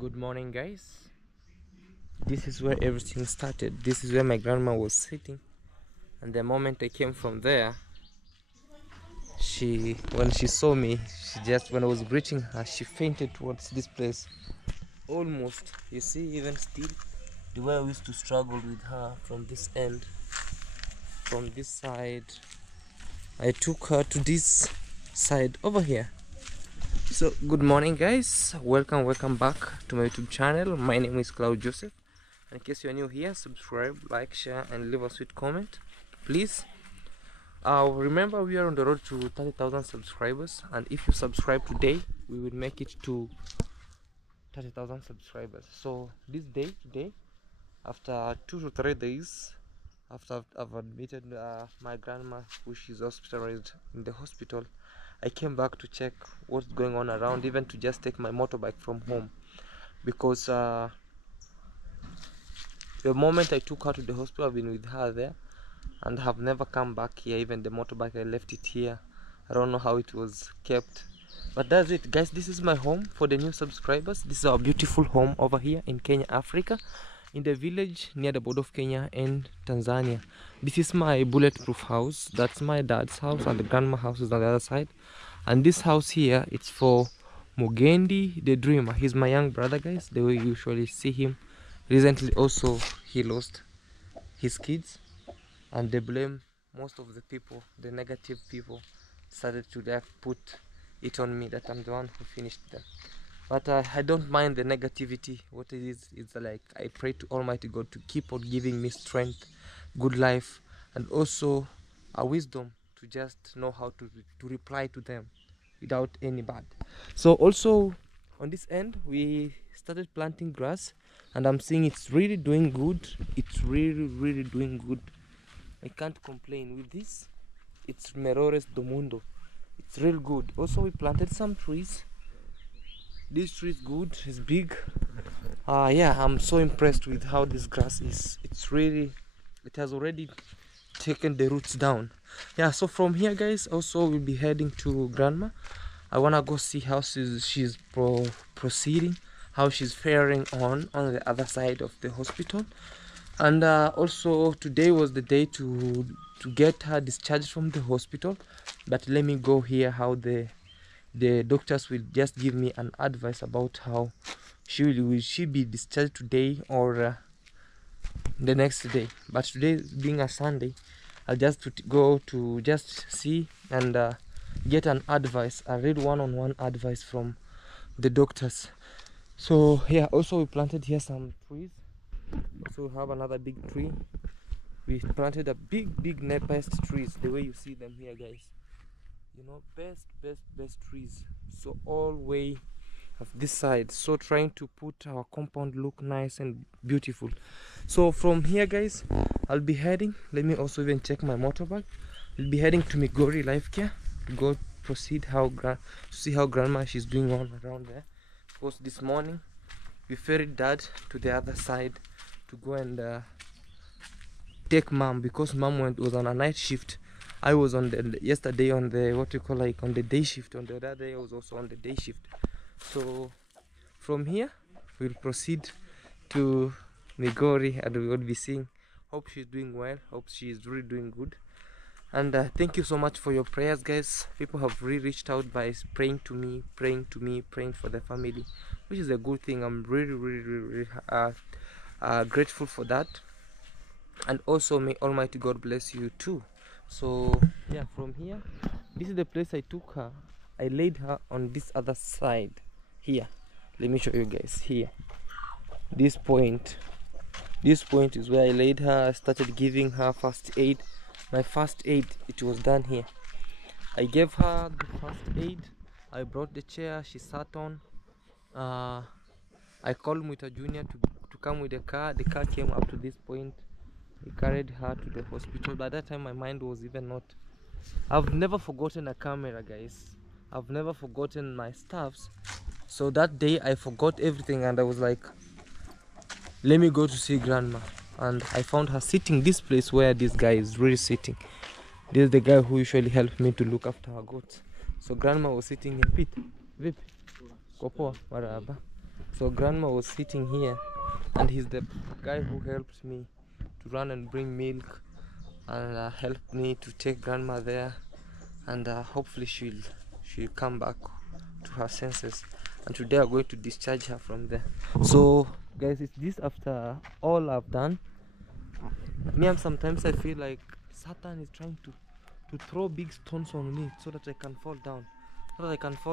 Good morning, guys. This is where everything started. This is where my grandma was sitting, and the moment I came from there, when she saw me, when I was greeting her, she fainted towards this place. Almost, you see, even still, the way I used to struggle with her from this end, from this side, I took her to this side over here. So good morning, guys. Welcome back to my YouTube channel. My name is Claude Joseph. In case you're new here, subscribe, like, share, and leave a sweet comment, please. Remember, we are on the road to 30,000 subscribers, and if you subscribe today, we will make it to 30,000 subscribers. So this day, today, after 2 to 3 days after I've admitted my grandma, which is hospitalized in the hospital, I came back to check what's going on around, even to just take my motorbike from home, because the moment I took her to the hospital, I've been with her there and have never come back here. Even the motorbike, I left it here. I don't know how it was kept, but that's it, guys. This is my home. For the new subscribers, this is our beautiful home over here in Kenya, Africa, in the village near the border of Kenya and Tanzania. This is my bulletproof house. That's my dad's house, and the grandma house is on the other side. And this house here, it's for Mugendi the dreamer. He's my young brother, guys, the way you usually see him. Recently also he lost his kids, and they blame most of the people, the negative people, started to put it on me that I'm the one who finished them. But I don't mind the negativity. What it is, it's like I pray to Almighty God to keep on giving me strength, good life, and also a wisdom to just know how to reply to them without any bad. So also on this end, we started planting grass, and I'm seeing it's really doing good. It's really doing good. I can't complain with this. It's Merores do Mundo. It's real good. Also, we planted some trees. This tree is good. It's big. Yeah, I'm so impressed with how this grass is. It has already taken the roots down. Yeah, so from here, guys, also we'll be heading to grandma. I wanna go see how she's proceeding, how she's faring on the other side of the hospital. And also today was the day to get her discharged from the hospital. But let me go hear how the doctors will just give me an advice about how will she be discharged today or the next day. But today being a Sunday, I'll just go to just see and get an advice, a real one-on-one advice from the doctors. So yeah, also we planted here some trees. Also we have another big tree. We planted a big nepest trees, the way you see them here, guys. You know, best trees. So all way of this side, so trying to put our compound look nice and beautiful. So from here, guys, I'll be heading, let me also even check my motorbike. I'll be heading to Migori Life Care to go proceed to see how grandma she's doing on around there. Because this morning we ferried dad to the other side to go and take mom, because mom was on a night shift. I was on yesterday on the on the day shift. On the other day I was also on the day shift. So from here we'll proceed to Migori, and we will be seeing. Hope she's doing well. Hope she is really doing good. And thank you so much for your prayers, guys. People have really reached out by praying to me, praying for the family, which is a good thing. I'm really grateful for that. And also may Almighty God bless you too. So yeah, from here, this is the place I took her. I laid her on this other side here. Let me show you guys here. This point is where I laid her. I started giving her first aid. My first aid, it was done here. I gave her the first aid. I brought the chair she sat on. I called Muita Junior to come with the car. The car came up to this point. He carried her to the hospital. By that time my mind was even not. I've never forgotten a camera, guys. I've never forgotten my stuffs. So that day I forgot everything, and I was like, let me go to see grandma. And I found her sitting this place where this guy is really sitting. This is the guy who usually helped me to look after her goats. So grandma was sitting in pit. Vipi? Kopoa, marahaba. So grandma was sitting here, and he's the guy who helped me to run and bring milk, and helped me to take grandma there, and hopefully she'll come back to her senses, and today I'm going to discharge her from there. So guys, it's this after all I've done. Sometimes I feel like Satan is trying to throw big stones on me so that I can fall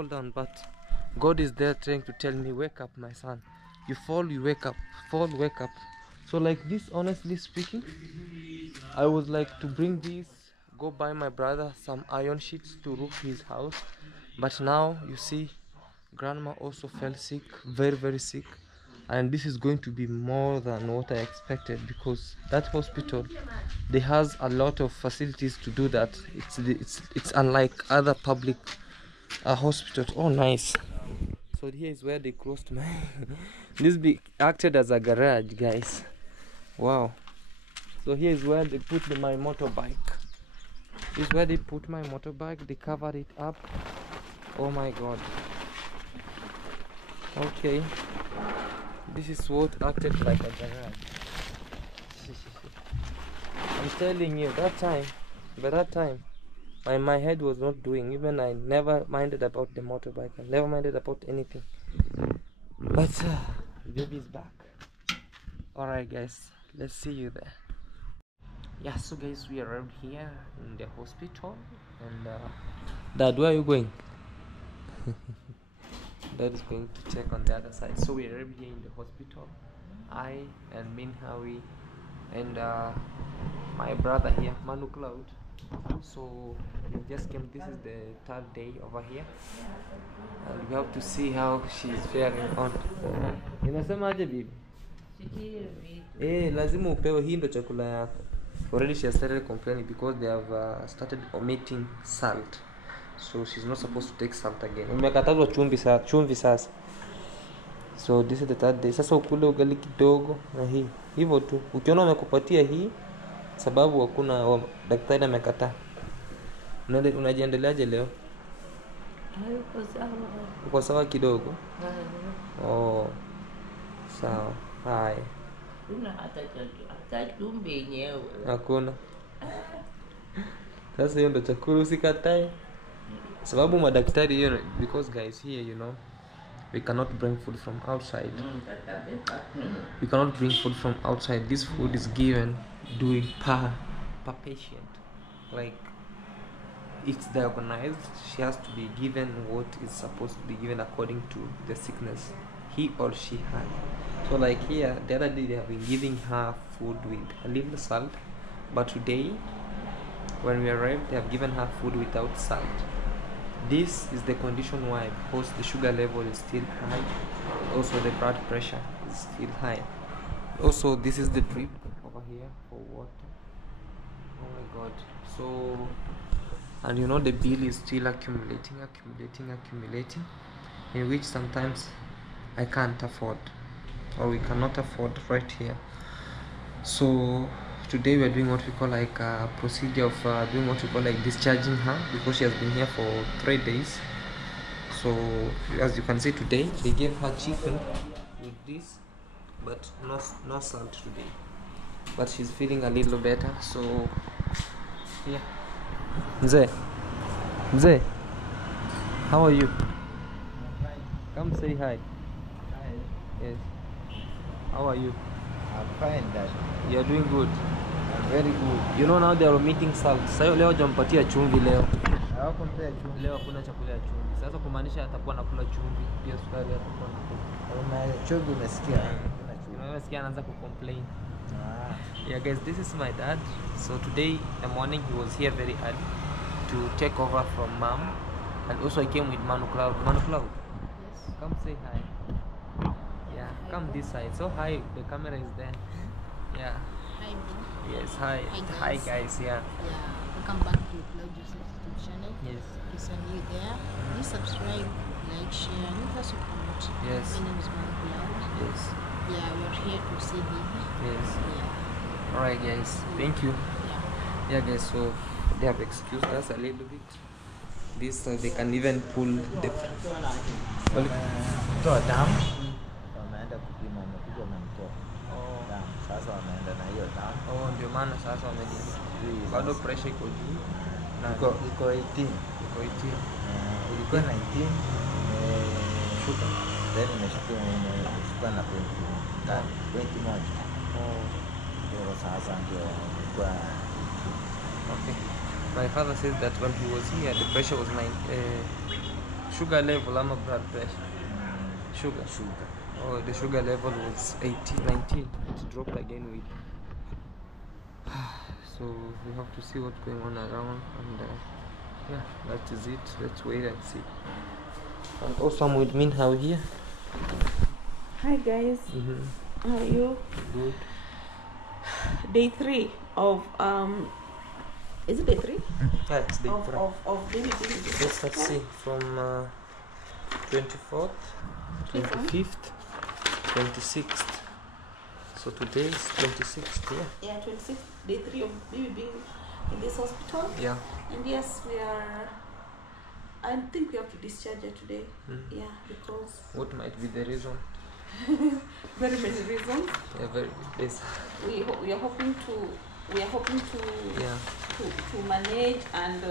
down, but God is there trying to tell me, wake up my son, you fall, you wake up, fall, wake up. So like this, honestly speaking, I was like to bring this, go buy my brother some iron sheets to roof his house, but now you see grandma also fell sick, very very sick, and this is going to be more than what I expected, because that hospital, they has a lot of facilities to do that. It's unlike other public hospitals. Oh nice. So here is where they closed my this acted as a garage, guys. Wow. So here is where they put my motorbike. This is where they put my motorbike. They covered it up. Oh my god. Okay, this is what acted like a garage. I'm telling you, by that time my head was not doing. Even I never minded about the motorbike, I never minded about anything, but baby's back. Alright guys, let's see you there. Yeah, so guys, we arrived here in the hospital, and Dad, where are you going? Dad is going to check on the other side. So we arrived here in the hospital, I and Min Howie and my brother here, Manu Claude. So we just came. This is the third day over here, and we have to see how she's faring on. Inasemaje bibi? Lazima upewe, hii ndo chakula yako. Already she has started complaining because they have started omitting salt. So she's not supposed to take salt again. Umekatazwa chumvi sasa. So this is the third day. Sasa ukule ugali kidogo na hii. Hivyo tu. Ukiona umekupatia hii sababu hakuna daktari amekataa. Unajiendeleaje leo? Uko sawa kidogo? Oh. Sawa. Hai. Kuna hata chumvi yenyewe. Hakuna. Sasa hiyo ndo chakula, usikatae. Sababu madaktari, because guys here, we cannot bring food from outside. We cannot bring food from outside. This food is given doing per patient. Like, it's diagnosed. She has to be given what is supposed to be given according to the sickness he or she had. So like here, the other day they have been giving her food with a little salt, but today when we arrived, they have given her food without salt. This is the condition why, because the sugar level is still high, also the blood pressure is still high. Also, this is the drip over here for water. Oh my god. So, and the bill is still accumulating, in which sometimes I can't afford, or we cannot afford right here. So today we are doing what we call like a procedure of doing what we call like discharging her, because she has been here for 3 days. So as you can see, today they gave her chicken with this, but no salt today, but she's feeling a little better. So yeah. Mzee, how are you? Come say hi. Hi. Yes. How are you? I'm fine, Dad. You are doing good. I'm very good. Now they are omitting salt. Sasa leo jampatia chumvi leo. Hawakumpea chumvi. Leo hakuna chakula ya chumvi. Sasa kumaanisha atakuwa anakula chumvi, pia sukari atakuwa anakula. Una chumvi umesikia? Unasikia anaanza kucomplain. Ah. Yeah guys, this is my dad. So today in the morning he was here very early to take over from mom, and also I came with Manu Claude. Yes. Come say hi. Yeah, come this side. So hi, the camera is there. Yeah. Hi, bro. Yes, hi. Hi guys. Yeah. Welcome back to Claude YouTube channel. Yes. It's on you there. Please subscribe, like, share, and leave us a comment. Yes. My name is Claude. Yes. Yeah, we're here to see BIBI. Yes. Yeah. Alright guys, thank you. Yeah. Yeah guys, so they have excused us a little bit. This they can even pull the Toa damu. maana sasa wamedini bado pressure iko juu na iko 18. iko 18. Ilikuwa 19 shuka. Then nimeshuka na point moja. Ndio sasa ndio kwa Okay. My father says that when he was here, the pressure was sugar level, I'm a blood pressure. Sugar. Oh, the sugar level was 18, 19. It dropped again with. So we have to see what's going on around, and yeah, that is it. Let's wait and see. And also I'm with Minhao here. Hi guys, how are you? Good. Day 3 of is it day 3? Yeah, it's day 3. Of BIBI. Let's see from 24th, 25th, 26th. So today is 26th, yeah? Yeah, 26th, day 3 of BIBI being in this hospital. Yeah. And yes, I think we have to discharge her today. Yeah, because What might be the reason? very many reasons. Yeah, very basic. We are hoping to Yeah. to manage and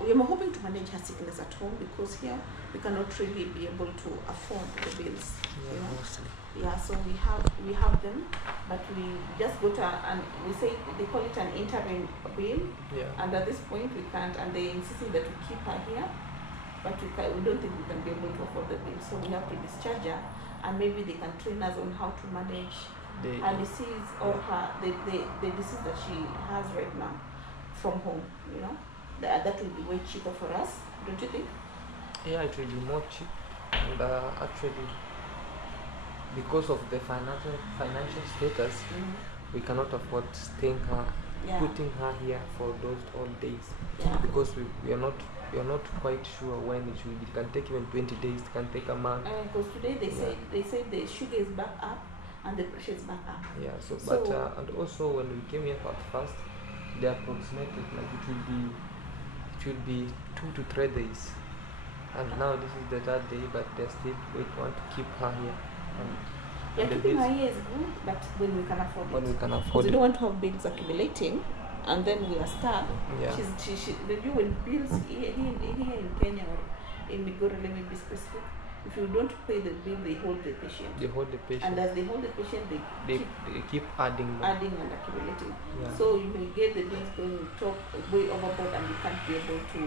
we are hoping to manage her sickness at home, because here we cannot really be able to afford the bills. Yeah, you know? mostly. Yeah, so we have them, but we just got and we say they call it an interim bill. Yeah. And at this point we can't, and they insisting that we keep her here, but we don't think we can be able to afford the bill, so we have to discharge her, and maybe they can train us on how to manage her disease or the disease that she has right now from home. You know, that will be way cheaper for us, don't you think? Yeah, it will be more cheap, and actually, because of the financial status, we cannot afford staying her, putting her here for those old days, because we are not quite sure when it will be. It can take even 20 days. It can take a month. Because today they say the sugar is back up and the pressure is back up. Yeah. So but and also when we came here at first, they approximated like it will be 2 to 3 days, and now this is the 3rd day, but they still want to keep her here. And keeping her here is good, but when we can afford it. When we can afford because it. we don't want to have bills accumulating, and then we are stuck. Yeah. The when bills here in Kenya or in Migori, let me be specific. If you don't pay the bill, they hold the patient. They hold the patient. And as they hold the patient, they keep adding more. and accumulating. Yeah. So you may get the bills going top way overboard, and you can't be able to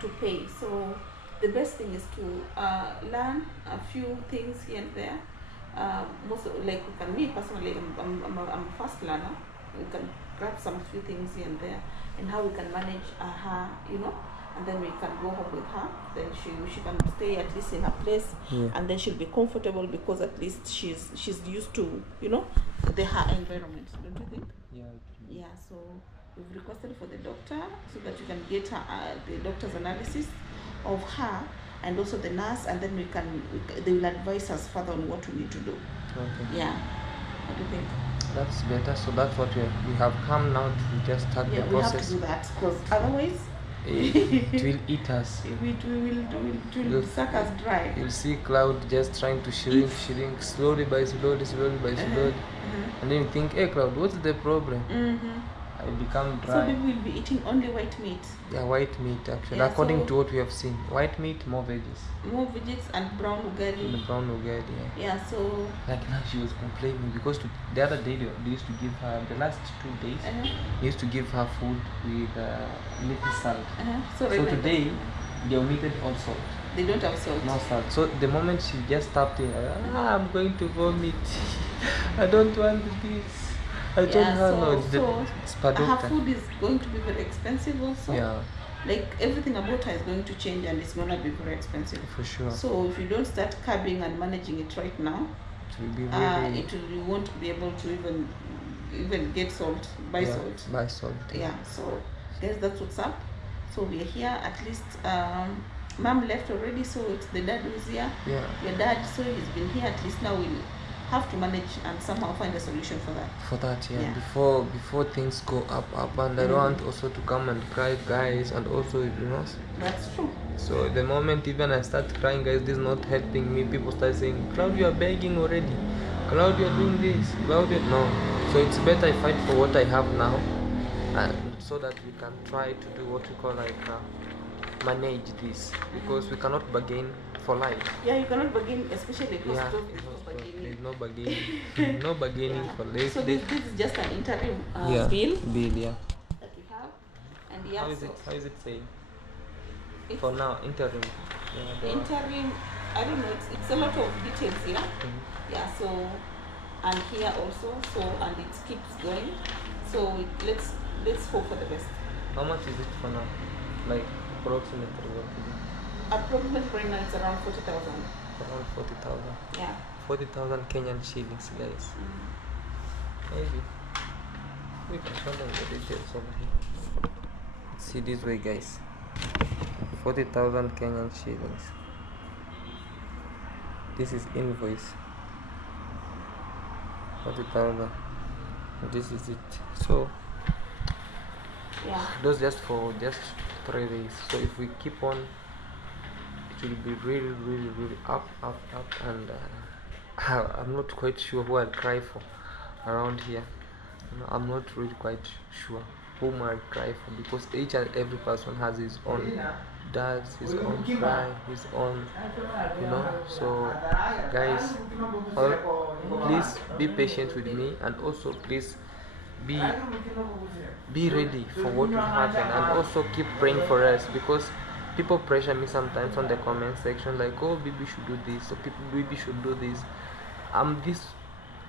to pay. So the best thing is to learn a few things here and there. Most like me personally, I'm a fast learner. We can grab some few things here and there, and how we can manage her, and then we can go home with her. Then she can stay at least in a place, and then she'll be comfortable, because at least she's used to her environment. Don't you think? Yeah. Yeah. So we've requested for the doctor so that we can get her the doctor's analysis of her, and also the nurse, and then they will advise us further on what we need to do. Okay. Yeah. What do you think? That's better. So that's what we have come now to just start the we have to process. do that, because otherwise it will eat us. It will suck us dry. You'll see Claude just trying to shrink slowly by slowly, and then you think, hey Claude, what's the problem? I become dry. So people will be eating only white meat. Yeah, white meat actually. Yeah, according to what we have seen, white meat, more veggies. More veggies and brown ugali. And brown ugali. Yeah. So like now she was complaining because the other day they used to give her, the last 2 days, they used to give her food with little salt. So today they omitted all salt. They don't have salt. No salt. So the moment she just stopped it, I'm going to vomit. I don't want this. I told her no, it's per doctor. Her food is going to be very expensive also. Yeah. Like everything about her is going to change, and it's gonna be very expensive. For sure. So if you don't start curbing and managing it right now, it will be really you won't be able to even get salt, buy salt. Buy salt. Yeah. So guys, that's what's up. So we are here. At least mom left already, so it's the dad who's here. Yeah. Your dad, so he's been here. At least now we'll have to manage and somehow find a solution for that. Yeah. Before things go up, and I don't want also to come and cry, guys, and also That's true. So the moment even I start crying, guys, this is not helping me. People start saying, Claude, you are begging already. Claude, you're doing this. Claude, no. So it's better I fight for what I have now, and so that we can try to do what we call like manage this, because we cannot bargain for life. Yeah, you cannot bargain, especially in hospital. There's no bargaining. No bargaining for life. So this is just an interim bill. Bill, Yeah. that we have, and yeah. How is it saying? For now, interim. Yeah, interim. I don't know. It's a lot of details here. Yeah. So, and here also. So, and it keeps going. So let's hope for the best. How much is it for now? Like approximately what is it? Approximately right now it's around 40,000. Around 40,000. Yeah. 40,000 Kenyan shillings, guys. Maybe we can show them the details over here. See this way, guys. 40,000 Kenyan shillings. This is invoice. 40,000. This is it. So yeah, those just for just 3 days. So if we keep on, it will be really up, and I'm not quite sure who I'd cry for around here. I'm not really quite sure whom I'd cry for, because each and every person has his own does, his own cry, his own, so guys, please be patient with me, and also please be ready for what will happen, and also keep praying for us, because people pressure me sometimes on the comment section, like, oh, BIBI should do this, or BIBI should do this. I'm this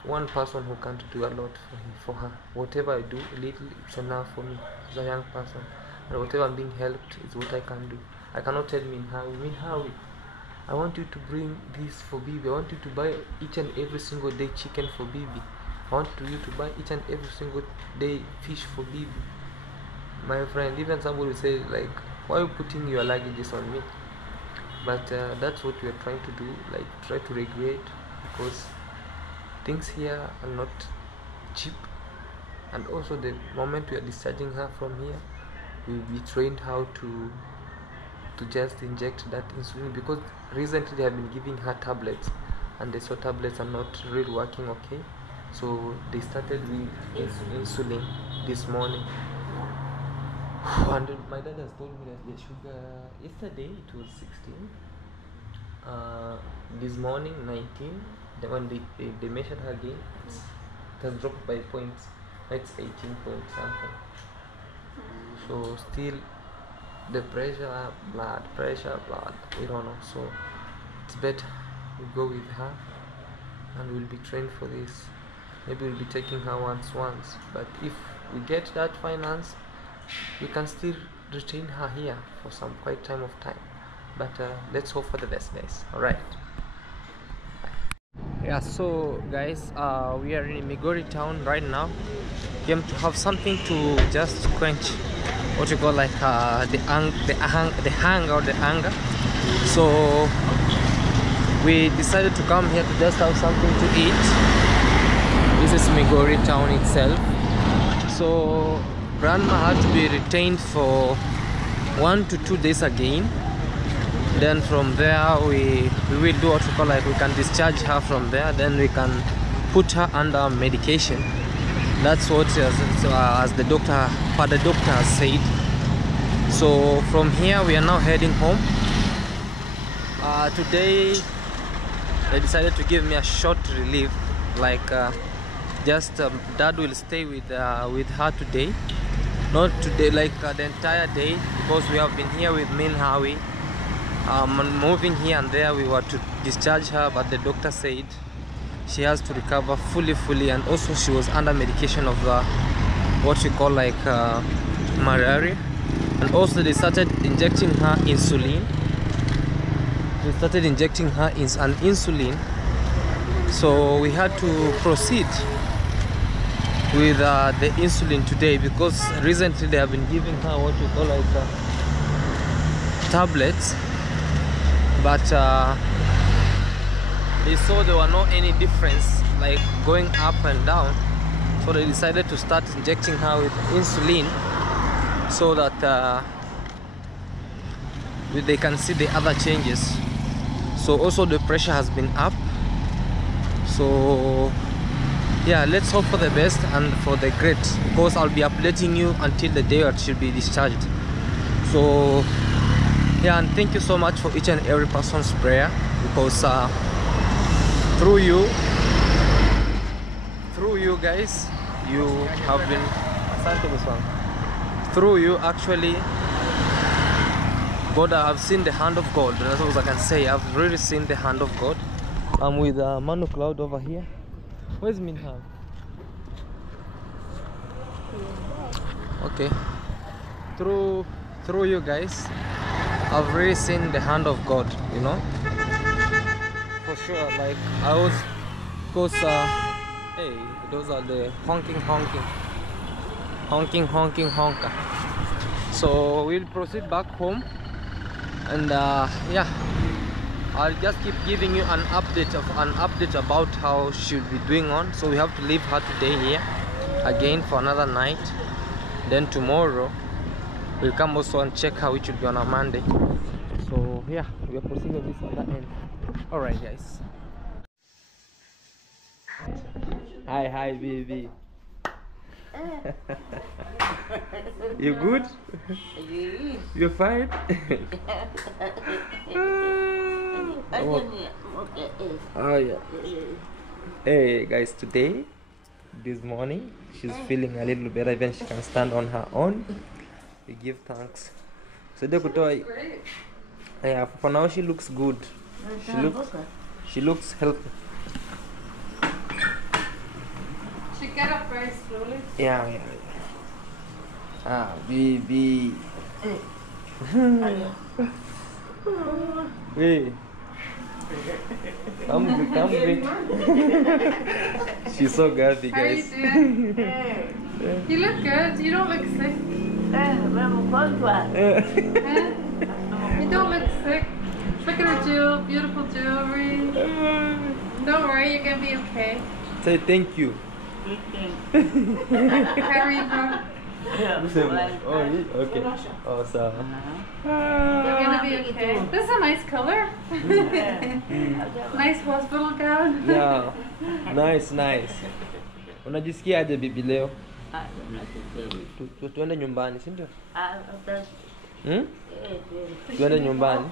one person who can't do a lot for her. Whatever I do, little, it's enough for me as a young person, and whatever I'm being helped is what I can do. I cannot tell Minhawi, I want you to bring this for BIBI. I want you to buy each and every single day chicken for BIBI. I want you to buy each and every single day fish for BIBI. My friend, even somebody will say, like, why are you putting your luggages on me? But that's what we are trying to do, like try to regulate, because things here are not cheap, and also the moment we are discharging her from here, we will be trained how to just inject that insulin, because recently they have been giving her tablets, and they saw tablets are not really working okay, so they started with insulin this morning. And my dad has told me that the sugar, yesterday it was 16, this morning 19. Then when they measured her again, it has dropped by points. It's 18 point something. So still the pressure, blood, we don't know. So it's better we go with her, and we'll be trained for this. Maybe we'll be taking her once, but if we get that finance, we can still retain her here for some quite time of time. But let's hope for the best, guys. All right. Yeah, so guys, we are in Migori town right now. Came to have something to just quench what you call like the hunger or the anger. So we decided to come here to just have something to eat. This is Migori town itself. So grandma had to be retained for 1 to 2 days again. Then from there we will do what we call like we can discharge her from there. Then we can put her under medication. That's what as the doctor has said. So from here we are now heading home. Today they decided to give me a short relief, like dad will stay with her today, not today, like the entire day, because we have been here with Minhawi, moving here and there. We were to discharge her, but the doctor said she has to recover fully, and also she was under medication of what we call like malaria, and also they started injecting her insulin. Insulin, so we had to proceed with the insulin today, because recently they have been giving her what we call like tablets, but they saw there were no any difference like going up and down, so they decided to start injecting her with insulin, so that they can see the other changes. So also the pressure has been up, So yeah, let's hope for the best and for the great, because I'll be updating you until the day it should be discharged. So yeah, and thank you so much for each and every person's prayer, because through you guys, you have been, through you actually, God, I've seen the hand of God. That's what I can say. I've really seen the hand of God. I'm with Manu Claude over here. Where's Minham? Okay. Through you guys, I've really seen the hand of God, you know, for sure. Like I was, because hey, those are the honking honker. So we'll proceed back home, and yeah, I'll just keep giving you an update about how she'll be doing on. So we have to leave her today here again for another night. Then tomorrow we'll come also and check how it should be on a Monday. So yeah, we are proceeding with this other end. Alright guys. Hi baby. You good? You're fine? Oh yeah. Hey guys, today, this morning, she's feeling a little better. Even she can stand on her own. We give thanks. So yeah, for now she looks good. She looks healthy. She get up very slowly. Yeah. Baby. Hey. Come. She's so girthy, guys. How are you doing? You look good. You don't look sick. You don't look sick. Look at her beautiful jewelry. Don't worry, you're gonna be okay. Say thank you. Carry from. Oh, okay. Oh, so. You're gonna be okay. This is a nice color. Nice hospital gown. Yeah. Nice. Unajisikia aje bibi leo? Tuende nyumbani, si ndio? Tuende nyumbani.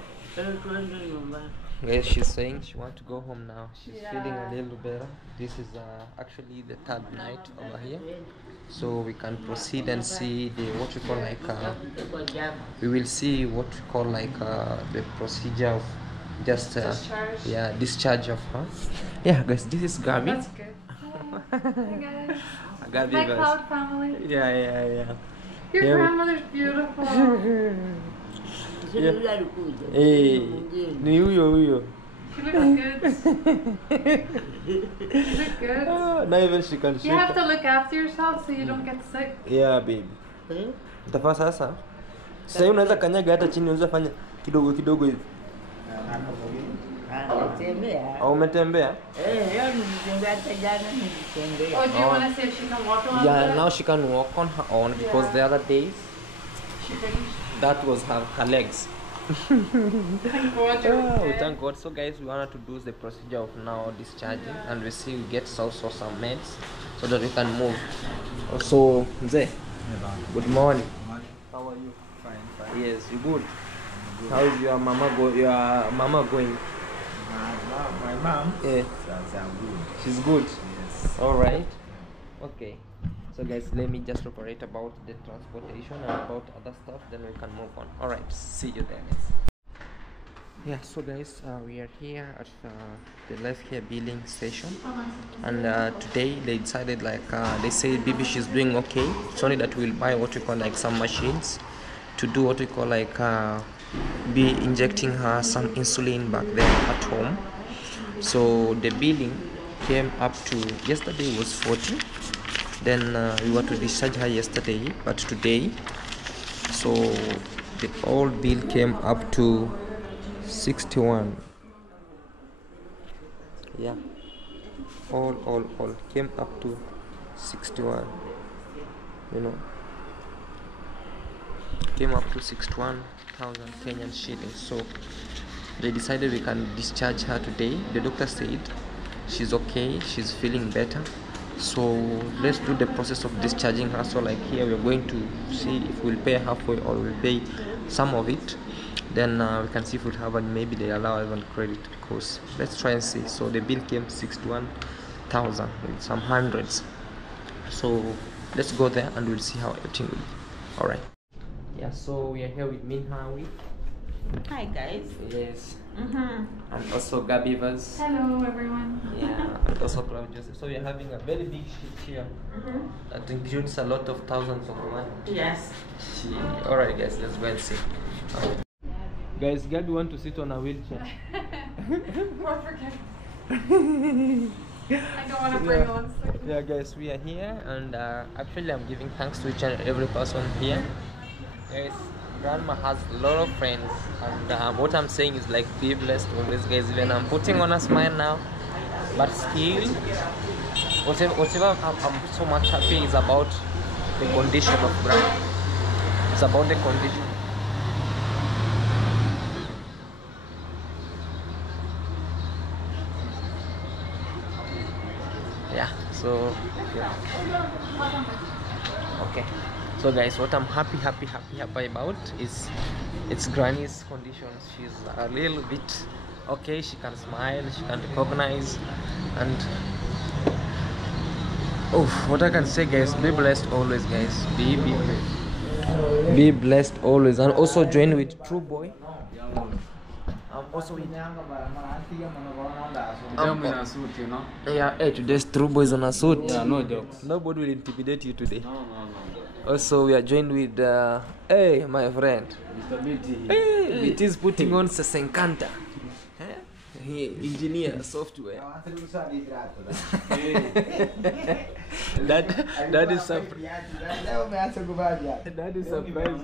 Guys, she's saying she wants to go home now. She's feeling a little better. This is actually the third night over here, so we can proceed and see the what we call like we will see what we call like the procedure of just discharge of her. Yeah guys, this is Gabi. That's good. Hi guys. Gabi, Hi guys. Claude family. Yeah. Your Yeah, grandmother's beautiful. Hey, ni huyo. She looks good. You look good. Not even she can shake. You have to look after yourself so you don't get sick. Yeah baby. Utafaa sasa. Sasa unaweza kanyaga hata chini, unaweza fanya kidogo hivi. Au umetembea? Oh, do you want to see if she can walk along? Yeah, now she can walk on her own, because the other days She finished. that was her legs. Thank God you're We okay. thank God. So guys, we wanted to do the procedure of now discharging, and we see we get also some meds so that we can move. Also, Mzee, good morning. How are you? Fine. Yes, you good? How is your mama going? My mom? Yeah. Good. She's good. Yes. All right. Okay. So guys, let me just operate about the transportation and about other stuff, then we can move on. All right. See you there, guys. Yeah. So guys, we are here at the life care billing station, and today they decided like they say BIBI she's doing okay. It's only that we'll buy what we call like some machines to do what we call like be injecting her some insulin back there at home. So the billing came up to, yesterday was 40, then we were to discharge her yesterday, but today, so the old bill came up to 61. Yeah, all came up to 61, you know, came up to 61,000 Kenyan shillings. So they decided we can discharge her today. The doctor said she's okay, she's feeling better. So let's do the process of discharging her. So like here we're going to see if we'll pay halfway or we'll pay some of it. Then we can see if we'll have, and maybe they allow us on credit course. Let's try and see. So the bill came 61,000 with some hundreds. So let's go there and we'll see how everything will be. All right. Yeah, so we are here with Minhawi. Hi guys. Yes. And also Gabivas. Hello everyone. Yeah, and also Claude Joseph. So we are having a very big sheet here that includes a lot of thousands of money. Yes. Alright guys, let's go and see. Guys, Gabi want to sit on a wheelchair. Don't forget. I don't want to bring on. Yeah guys, we are here and actually I'm giving thanks to each and every person here. Guys, grandma has a lot of friends, and what I'm saying is like, be blessed always guys. Even I'm putting on a smile now, but still whatever I'm so much happy is about the condition of grandma. It's about the condition. Yeah, so yeah. Okay, so guys, what I'm happy about is it's granny's conditions. She's a little bit okay, she can smile, she can recognize, and oh, what I can say guys, be blessed always guys. Be blessed always, and also join with True Boy. I'm also with yeah, hey, today's True Boy is on a suit. Yeah, no jokes. Nobody will intimidate you today. No. Also, we are joined with hey, my friend. Mr. BT. Hey, it is putting on Sesenkanta. Engineer software. that is surprise. That is surprise.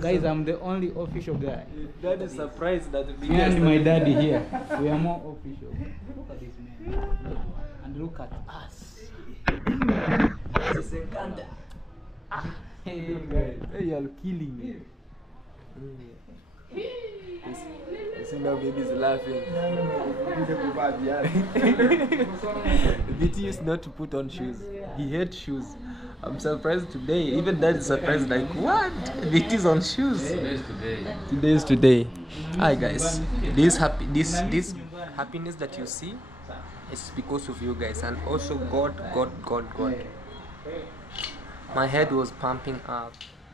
Guys, I'm the only official guy. That is surprise that Me and my daddy here, we are more official. Look at this man. And look at us. Sesenkanta. Hey guys. Hey, you're killing me. You see now baby's laughing. BT used not to put on shoes. He hates shoes. I'm surprised today. Even dad is surprised, like, what? BT's on shoes. Today is today. Hi guys. This happiness that you see is because of you guys, and also God. My head was pumping up.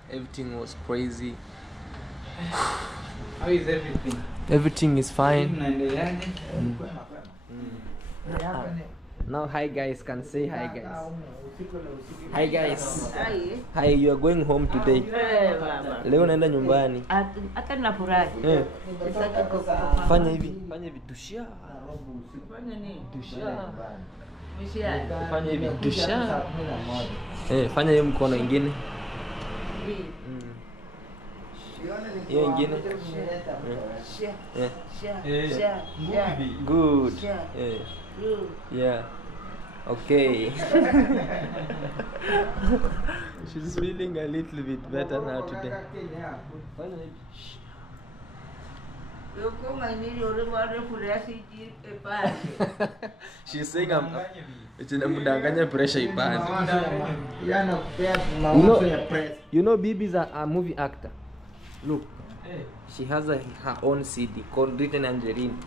Everything was crazy. How is everything? Everything is fine. Now hi guys, can say hi guys. Hi guys. Hi, you are going home today. Leo naenda nyumbani. Hata nafurahi. Fanya hivi dusha. Fanya nini? Dusha. Mishia. Fanya hivi dusha. Fanya hiyo mkono ingine. Hiyo ingine. Good. Yeah. Okay. She's feeling a little bit better now today. She's saying I'm pressure ipande. You know BIBI is a movie actor. Look, she has her own CD called Written Angeline.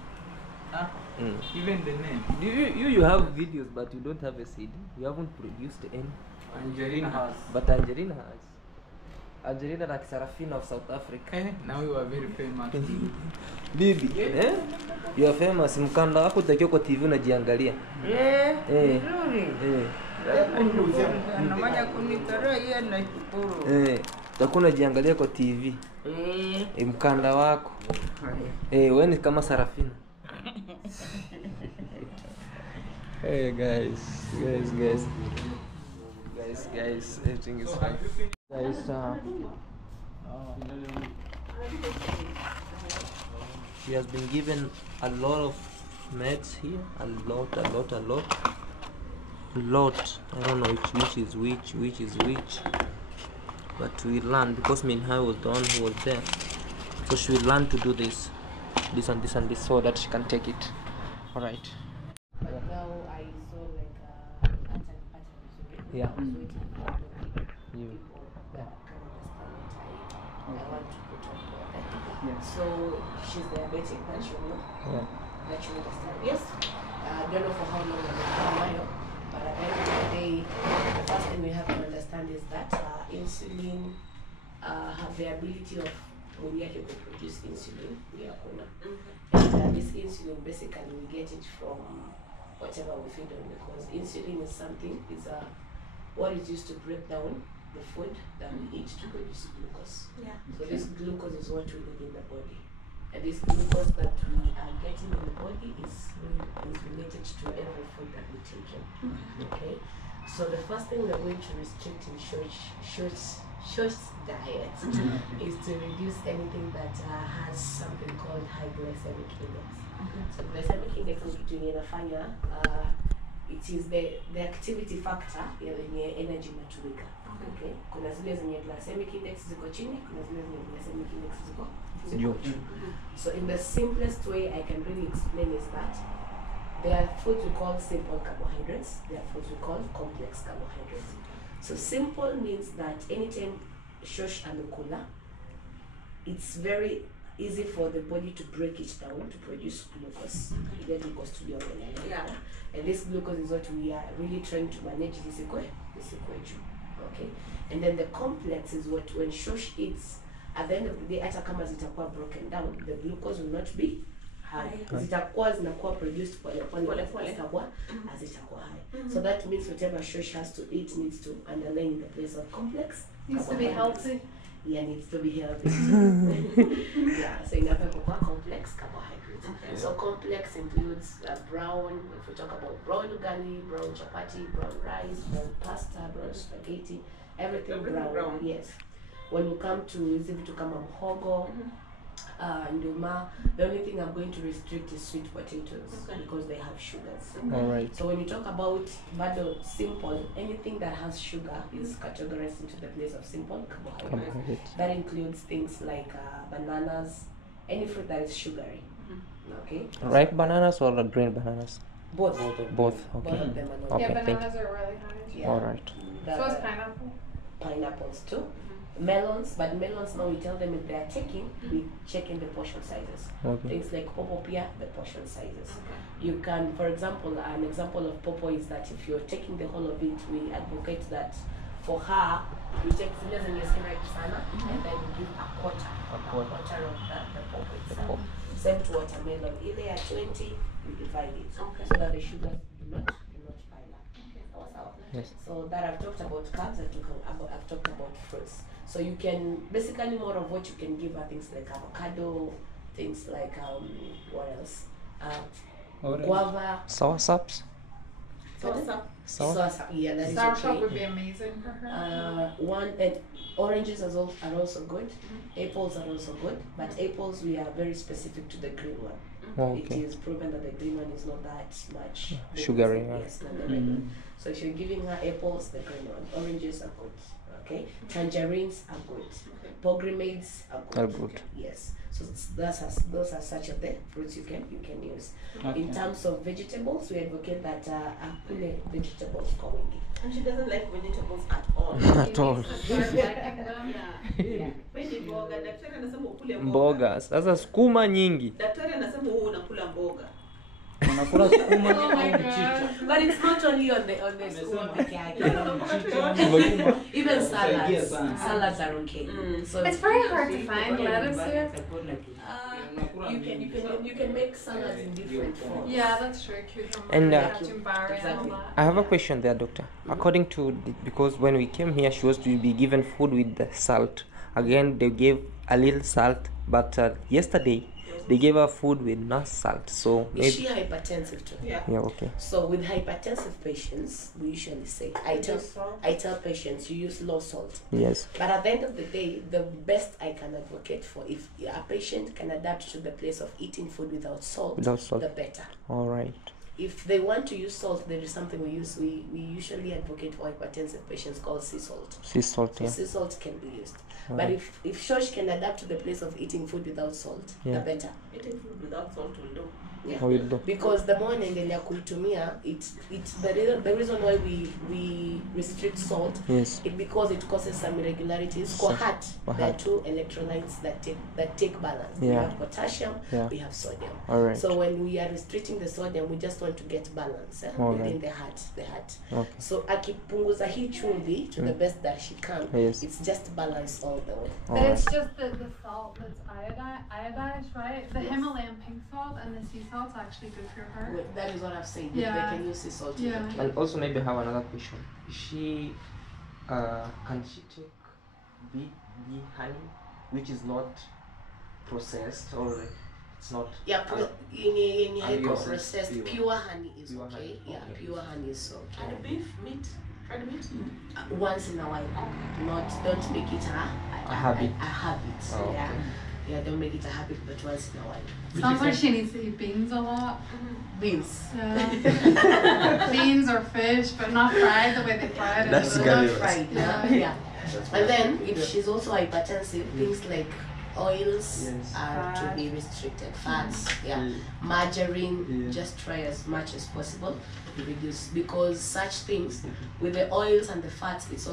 Even the name. You have videos, but you don't have a CD. You haven't produced any. Angelina has. But Angelina has. Angelina like Sarafina of South Africa. Now you are very famous. BIBI, you are famous. Mkanda wako utakiwa kwa TV unajiangalia. Anamanya kunitara yeye na shukuru. Utakuwa unajiangalia kwa TV. Mkanda wako. Wewe ni kama Sarafina. Hey guys, everything is fine. Guys, she has been given a lot of meds here, a lot. I don't know which is which, but we learn because Minhai was the one who was there, so she will learn to do this. this and this and this, so that she can take it. All right. But now I saw like pattern is okay. Yeah. I was waiting for the You. people that can understand what I want to put on board. Yeah. So she's diabetic, that she will Yeah. that she understand. Yes. I don't know for how long I'm going to, but at the end of the day, the first thing we have to understand is that insulin have the ability of when we actually produce insulin, we are gonna. And this insulin basically we get it from whatever we feed on, because insulin is something, is what is used to break down the food that we eat to produce glucose. Yeah. So this glucose is what we need in the body. And this glucose that we are getting in the body is related to every food that we take in. Okay? So the first thing we're going to restrict in short diet is to reduce anything that has something called high glycemic index. So glycemic index ni kitu yenye inafanya it is the activity factor yenye energy inatumika. Okay? Kuna zile zenye glycemic index ziko chini, kuna zile zenye glycemic index ziko juu. So in the simplest way I can really explain is that there are foods we call simple carbohydrates, there are foods we call complex carbohydrates. So simple means that anytime shosh amekula, it's very easy for the body to break it down to produce glucose. Ile glucose tuliongelea. Yeah. And this glucose is what we are really trying to manage this equation. Okay? And then the complex is what when shosh eats, at the end of the day, hata kama zitakuwa broken down, the glucose will not be high. Zitakuwa zinakuwa produced pole zitakuwa hazitakuwa high. So that means whatever shosh has to eat needs to underline in the place of complex. Needs to be healthy. Yeah, needs to be healthy. Yeah, so inafaa kuwa complex carbohydrates. Okay. So complex includes brown, if we talk about brown ugali, brown chapati, brown rice, brown pasta, brown spaghetti, everything brown. Yes. When you come to hizi vitu kama mhogo, nduma, the only thing I'm going to restrict is sweet potatoes because they have sugars. All right. So when you talk about bado simple, anything that has sugar is categorized into the place of simple carbohydrates. That includes things like bananas, any fruit that is sugary. Okay. Ripe bananas or green bananas? Both. Both. Both Okay. of them are not. Okay. Yeah, thank bananas are really high. Yeah. All right. So is pineapple. Pineapples too. Melons, but melons now we tell them if they are taking, we check in the portion sizes. Okay. Things like popopia, the portion sizes. You can, for example, an example of popo is that if you're taking the whole of it, we advocate that for her, we take zile zenye si ripe sana, and then we give a quarter of the popo itself. Same to watermelon, either at 20, we divide it so that the sugars do not pile up. Yes. So that I've talked about carbs, I've talked about fruits. So you can, basically more of what you can give are things like avocado, things like, what else? Guava. Sour saps? Sour sap, yeah, that is Sourdough okay. would be amazing for her. And oranges are also good. Apples are also good, but apples we are very specific to the green one. Oh, It okay. is proven that the green one is not that much Sugary, yeah. Yes, not the red one. So if you're giving her apples, the green one. Oranges are good. Okay, tangerines are good. Pomegranate are good. Are good. Yes. So those are such of the fruits you can use. Okay. In terms of vegetables, we advocate that akule vegetables kwa wingi. And she doesn't like vegetables at all. At all. Start liking them. Yeah. Pendi mboga. Daktari anasema ukule mboga. Mboga. Sasa sukuma nyingi. Daktari anasema wewe unakula mboga. Unakula sukuma Oh my au mchicha? god. But it's not only on the school peke yake. Mchicha. Even Inasaidia salads. sana. Salads are okay. So It's very hard to find lettuce here. you can make salads in different forms. Yeah, that's true. Cucumber, And, cumber, and exactly. all that. I have a question there, doctor. According to because when we came here, she was to be given food with the salt. Again, they gave a little salt, but yesterday they gave her food with no salt. So maybe Is she hypertensive too? Yeah. yeah, okay. So with hypertensive patients, we usually say, I tell patients you use low salt. Yes. But at the end of the day, the best I can advocate for, if a patient can adapt to the place of eating food without salt, Without salt. the better. All right. If they want to use salt, there is something we use. We usually advocate for hypertensive patients called sea salt. Sea salt, So yeah. sea salt can be used. But if Shosh can adapt to the place of eating food without salt, the better. Eating food without salt will do. Yeah. How you do? Because the more unaendelea kuitumia, it's the reason why we restrict salt. Yes. It because it causes some irregularities. For heart, there are two electrolytes that take balance. We Yeah. have potassium, we have sodium. Alright. So when we are restricting the sodium, we just want to get balance within the heart. Okay. So akipunguza hii chumvi to the best that she can, Yes. it's just balance all the way. But Alright. it's just the salt that's iodized, right? The Himalayan pink salt and the sea salt's actually good for your heart. Well, that is what I've said. Yeah. They can use sea salt. Yeah. And also maybe I have another question. She can she take BIBI honey, which is not processed or it's not? Yeah, in processed pure honey is Pure okay. honey, Yeah, okay. pure honey is okay. And beef, meat, red meat. Once in a while, don't make it a habit. A habit. Oh, Yeah, okay. yeah, don't make it a habit, but once in a while. Sounds like she needs to eat beans a lot. Beans. Yeah. Beans or fish, but not fried the way they fry it. That's in good. the- Not fried. Yeah. Yeah. And then if she's also hypertensive, things like oils Yes. are to be restricted. Fats, margarine, just try as much as possible to reduce, because such things with the oils and the fats, it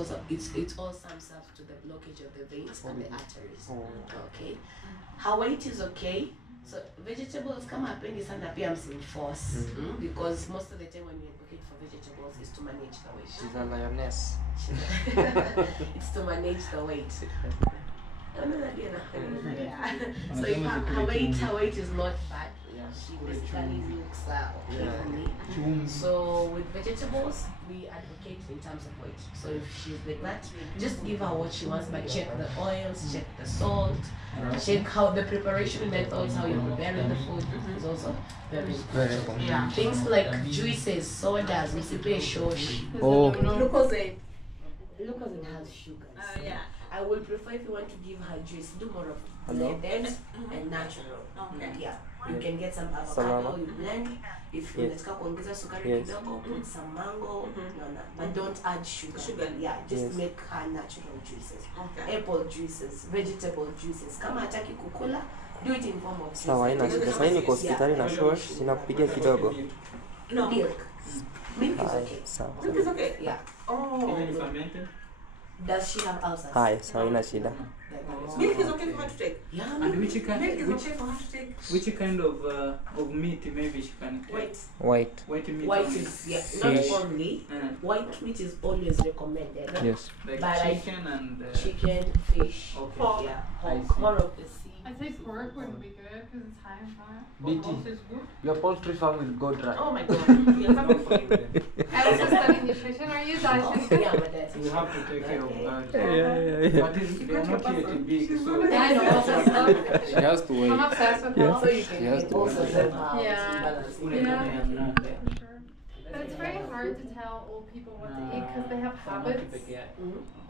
all sums up to the blockage of the veins and the arteries. Okay, her weight is okay. So vegetables come up in sana pia msimforce, because most of the time when we advocate for vegetables is to manage the weight. She's a lioness. It's to manage the weight. Yeah. So if her weight is not bad, she basically looks okay for me. So with vegetables, we advocate in terms of weight. So if she's like that, just give her what she wants, but check the oils, check the salt, check how the preparation methods, how you're preparing the food is also very important. Yeah. Things like juices, sodas, msipe shosh. Oh. Glucose. Glucose has sugars. Yeah. I would prefer, if you want to give her juice, do more of blended and natural. Okay. Yeah. You can get some Salama. avocado, you blend. If you unataka kuongeza sukari kidogo, put some mango. But don't add sugar. Yeah, just make her natural juices. Okay. Apple juices, vegetable juices. Kama hataki kukula, do it in form of juice. Sawa, haina shida. Sasa hii niko hospitali na shosh, sinakupigia kidogo. No. Milk. Milk is Hai, okay. sawa. Milk is okay. Yeah. Oh. Even fermented? Does she have ulcers? Hai, sawa, haina shida. Milk is okay for her to take. Yeah, And which Milk kind, is okay for her to take. which kind of meat maybe she can take? Wait. White. White meat. White only? is Fish. not only. White meat is always recommended. Yes. Like But chicken and Chicken, fish, okay. yeah, I pork, see. more of the sea. I'd say pork wouldn't be good because it's high in fat. BT, your poultry farm will go dry. Oh my God. We are coming for you. I also study nutrition. Are you dietitian? Yeah, but that's We have to take care of that. Yeah. But they are not yet big, so Yeah, I know all this stuff. She has to wait. I'm obsessed with Yeah. health. so you She can has to also wait. serve out Yeah. balance. Yeah. For sure. But it's very hard to tell old people what to eat because they have habits.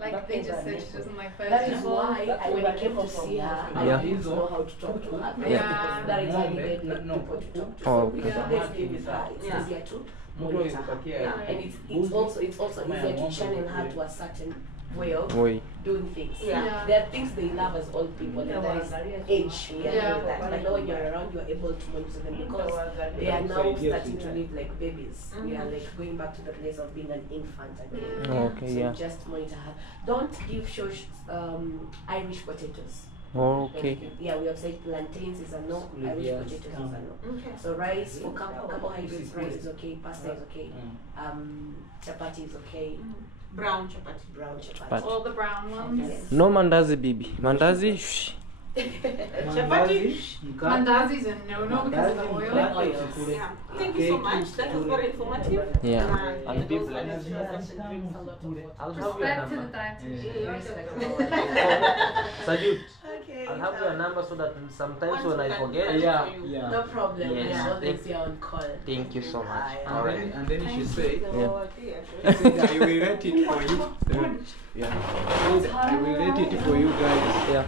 Like they just said she doesn't like That is vegetables. why when I came to see her, I Yeah. didn't know how to talk to her. Yeah. That is why we get like people to talk to. Oh, So okay. we should just live with her. It's Yeah. easier to monitor her. Yeah. And it's also easier to channel her to a certain way of Oi. doing things. Yeah. There are things they love as old people, and that is age. Yeah. But now when you're around, you're able to monitor them because they are now starting to live like babies. We are like going back to the place of being an infant again. Oh, okay, So yeah. just monitor her. Don't give Shosh Irish potatoes. Okay. Yeah, we have said plantains is a no, Irish potatoes is a no. Okay. So rice for carbohydrates, rice is okay, pasta is okay, chapati is okay, Brown chapati. brown chapati. Chapati. All the brown ones. Yes. No mandazi, bibi. Mandazi, shh. Chapati. Mandazi's a no-no because of the oil. Yeah. Thank you so much. That was very informative. Yeah. And And those people, are the shows that drinks a lot of water. I'll have your Respect to the number. dietitian. Salute. Okay. I'll have your number so that sometimes when I Once forget. you Yeah, can- yeah. No problem. Yes. Yeah, always you're on call. Thank you so much. Bye. Alright. And then she said, Yeah. I will rate it for you. Yeah. I will rate it for you guys. Yeah.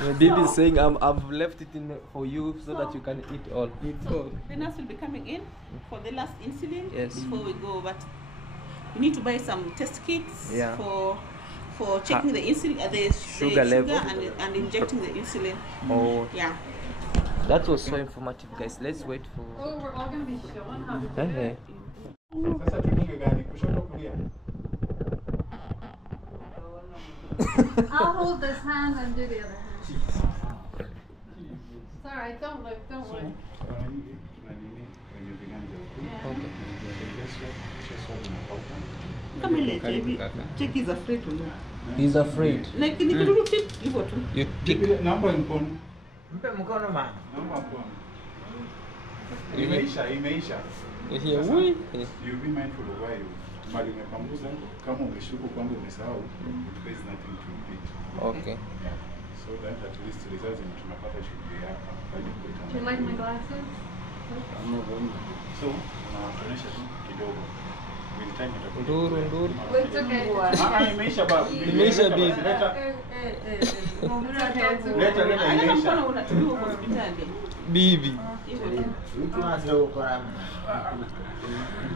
My baby is saying I've left it in for you so that you can eat all. The nurse will be coming in for the last insulin before we go, but we need to buy some test kits for checking the insulin, the sugar level and injecting the insulin. Oh, yeah. That was so informative, guys. Let's wait for. Oh, we're all gonna be showing how to do Okay. it. I'll hold this hand and do the other hand. It's alright, don't look, don't worry. Come in later. Check is afraid to look. He's afraid. Like you look you go to. You pick. Naomba mkono. Mpe mkono man. Naomba mkono. Imeisha. Here, we. You be mindful of why you mali umepanguza kama umeshuku kwamba umesahau, there is nothing to repeat. Okay. Yeah. So that at least results in tunapata shughuli yako. Do you like my glasses? So, tunaonyesha tu kidogo. With time itakuwa. Nduru. It's okay. Imeisha baba. Imeisha bibi. Leta imeisha. Mkono unatumiwa kwa hospitali. Bibi. Mtu anza ukora.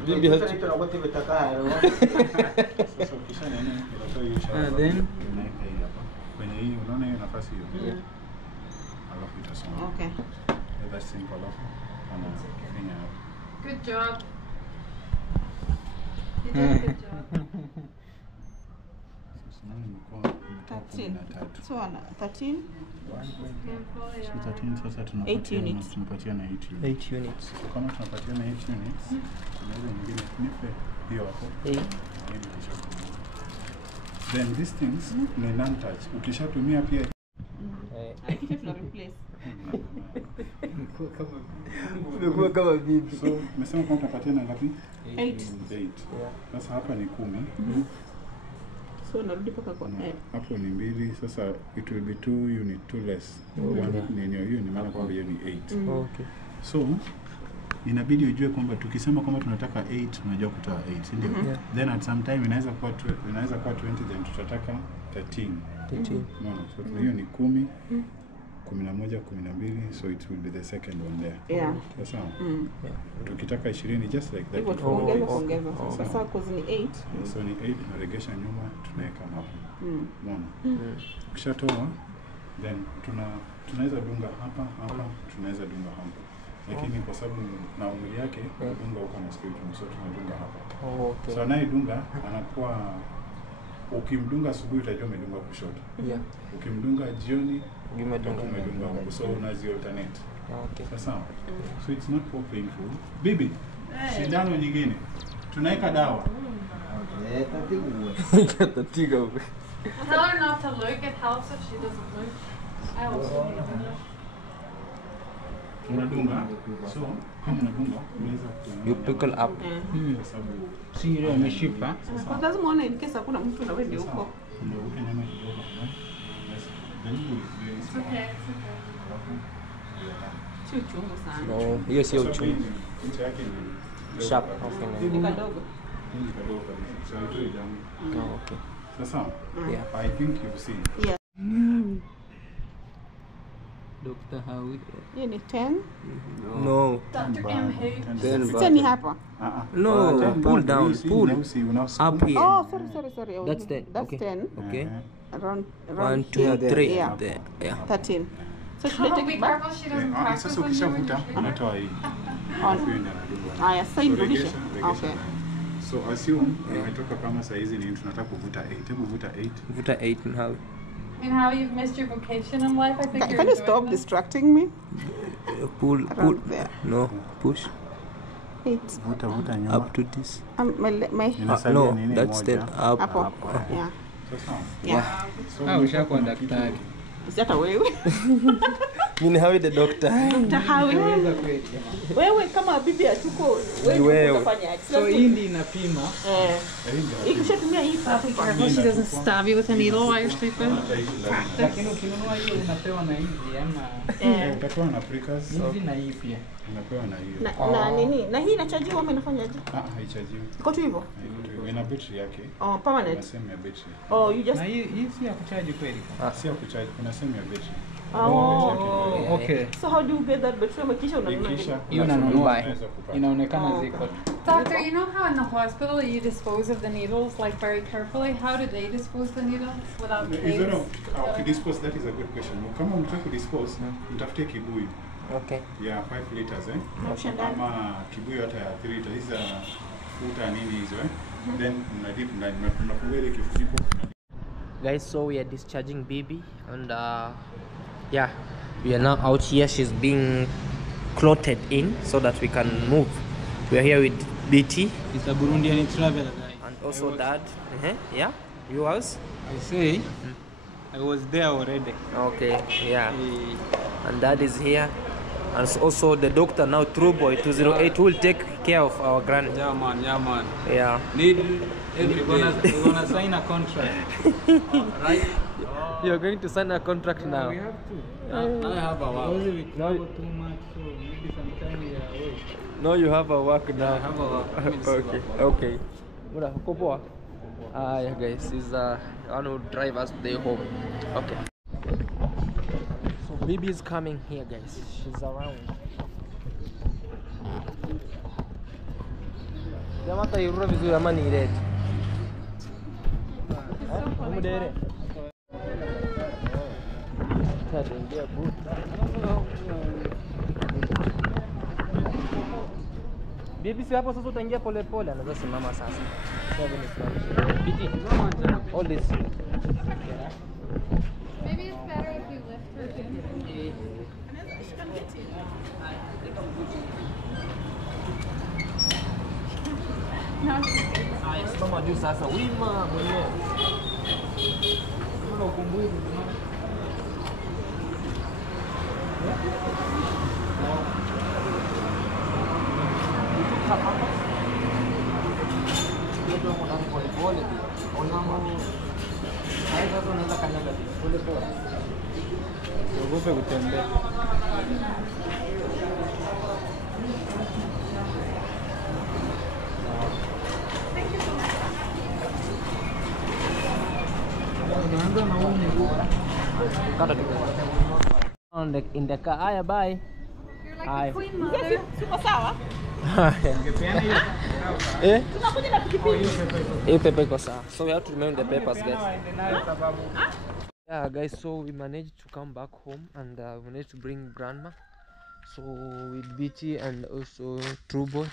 Bibi has to tunakote vitaka. Sasa kisha nini? Inatoa hiyo shawa. then Unaweka hii hapa. Kwenye hii unaona hiyo nafasi hiyo. Alafu itasonga. Okay. That's simple alafu. Anafanya hapo. Good job. You did a good job. 13. So 13. So 13 sasa tunapatia na 8 units. 8 units. So kama tunapatia na 8 units, tunaweza nyingine nipe hiyo hapo. Then these things ni non-touch. Ukishatumia pia Kisha tuna replace. Umekuwa kama bibi. So umesema kama tunapatia na ngapi? 8. Sasa hapa ni 10. So narudi paka kwa hapo ni 2. Sasa it will be 2 unit 2 less. One nini hiyo ni maana kwamba hiyo ni 8. Okay. So inabidi ujue kwamba tukisema kwamba tunataka 8 unajua kutoa 8, si ndio? Then at some time inaweza kuwa 20 then tutataka 13. Unaona? So hiyo ni 10, 11, 12, so it will be the second one there. Yeah. Sawa. Tukitaka 20 just like that. Hivyo tuongeza. Sasa cause ni 8. So ni 8 tunaregesha nyuma tunaweka hapo. Unaona? Ukishatoa then tunaweza dunga hapa, tunaweza dunga hapa. Lakini kwa sababu na umri yake dunga huko na skeleton, so tunadunga hapa. Okay. So anayedunga anakuwa ukimdunga asubuhi utajua umedunga kushoto. Ukimdunga jioni umedunga huko. So unazi alternate. Okay. Sawa. So it's not so painful. Bibi, sindano nyingine. Tunaweka dawa. Tatiga wewe. Tell her not to look. It helps if she doesn't look. I also hate it. Unadunga. So, kama unadunga, unaweza You pickle up. Si ile ameshipa. Kwa lazima uone in case hakuna mtu na wewe ndio huko. Ndio nyama kidogo. It's okay. It's okay. Sio chungu sana. No, hiyo sio uchungu. Ncha yake ni Sharp. Ni kadogo. Ni kadogo kabisa. So itoe damu. Okay. Sasa, I think you've seen. Yeah. Dr. Howie. Hiyo ni 10. No. Dr. M. Hayes. 10 hapa. No, pull down. Pull up here. Oh, sorry. That's 10. That's Okay. 10. Okay. Around 1, 2, 3. Yeah. There. Yeah. 13. So should I take Be it back? careful she doesn't practice Sasa on you when ukishavuta you're unatoa hii. On. Hiyo ndio unadunga. Haya, sasa nirudishe. Regesha. Okay. So assume imetoka kama saa hizi ni tunataka kuvuta 8. Hebu vuta 8. Vuta 8 and how? I mean, how you've missed your vocation in life. I think you're Can you stop enjoying this. distracting me? Pull. Around there. No, push 8. Vuta nyuma. up to this. My No, that's 10. Up. hapo. Yeah. Sasa. Yeah. Ushakuwa daktari. Is that a wewe? Mimi Howie the doctor. Dr. Howie. Wewe kama bibi hatuko wewe utafanya aje? So hii ndio inapima. Ikishatumia hii hapo. Be careful she doesn't stab you with a needle while you're sleeping. Lakini ukinunua hiyo unapewa na hivi ama utakuwa na precursors hivi na hii pia. Unapewa na hiyo. Na nini? Na hii inachajiwa ama inafanyaje? Haichajiwi. Iko tu hivyo? Ina battery yake. Oh, permanent. Kuna sehemu ya battery. Oh, you just Na hii si ya kuchaji kweli? Si ya kuchaji, kuna sehemu ya battery. Oh. Okay. So how do you get that battery? Kisha unanunua nini? Hiyo nanunua. Inaonekana ziko. Doctor, you know how in the hospital you dispose of the needles like very carefully? How do they dispose the needles without Is pigs? to dispose? That is a good question. Kama mtaka kudispose, mtafute kibuyu. Okay. Yeah, 5 liters ama kibuyu hata ya 3 liters. Hizi futa nini hizo then mnadip ndani mnafungua ile kifuniko. Guys, so we are discharging BIBI and yeah, we are now out here. She's being clotted in so that we can move. We are here with BT. It's a Burundian traveler guy. And also Dad. Yeah, you was? I say, I was there already. Okay, yeah. And Dad is here. And also the doctor now, True Boy 208, will take care of our granny. Yeah man, yeah man. Yeah. We're gonna sign a contract. Right? You're going to sign a contract now. We have to. I have a work. No, too much, so maybe sometime we are away. no, you have a work now. I have a work. Okay, okay. Muna, uko poa? Yeah guys, he's one who drive us there home. Okay. So BIBI is coming here guys. She's around. Jamata yurura vizuri ama ni red? Umudere. Tadengia boot. BIBI si hapo sasa utaingia pole pole, anaweza simama sasa. BT. All this. Maybe it's better if you lift her in. No, Haya, simama juu sasa, wima mwenyewe. Mbona ukumbuki? Usiogope kutembea. In the car. Aya, bye. you're like Aye. a queen mother. Suko sawa? Eh? Tunakuja na pikipiki. Hii pepe iko sawa. So we have to remember the papers, guys. Yeah, guys, so we managed to come back home and we managed to bring grandma. So with BT and also True Boy.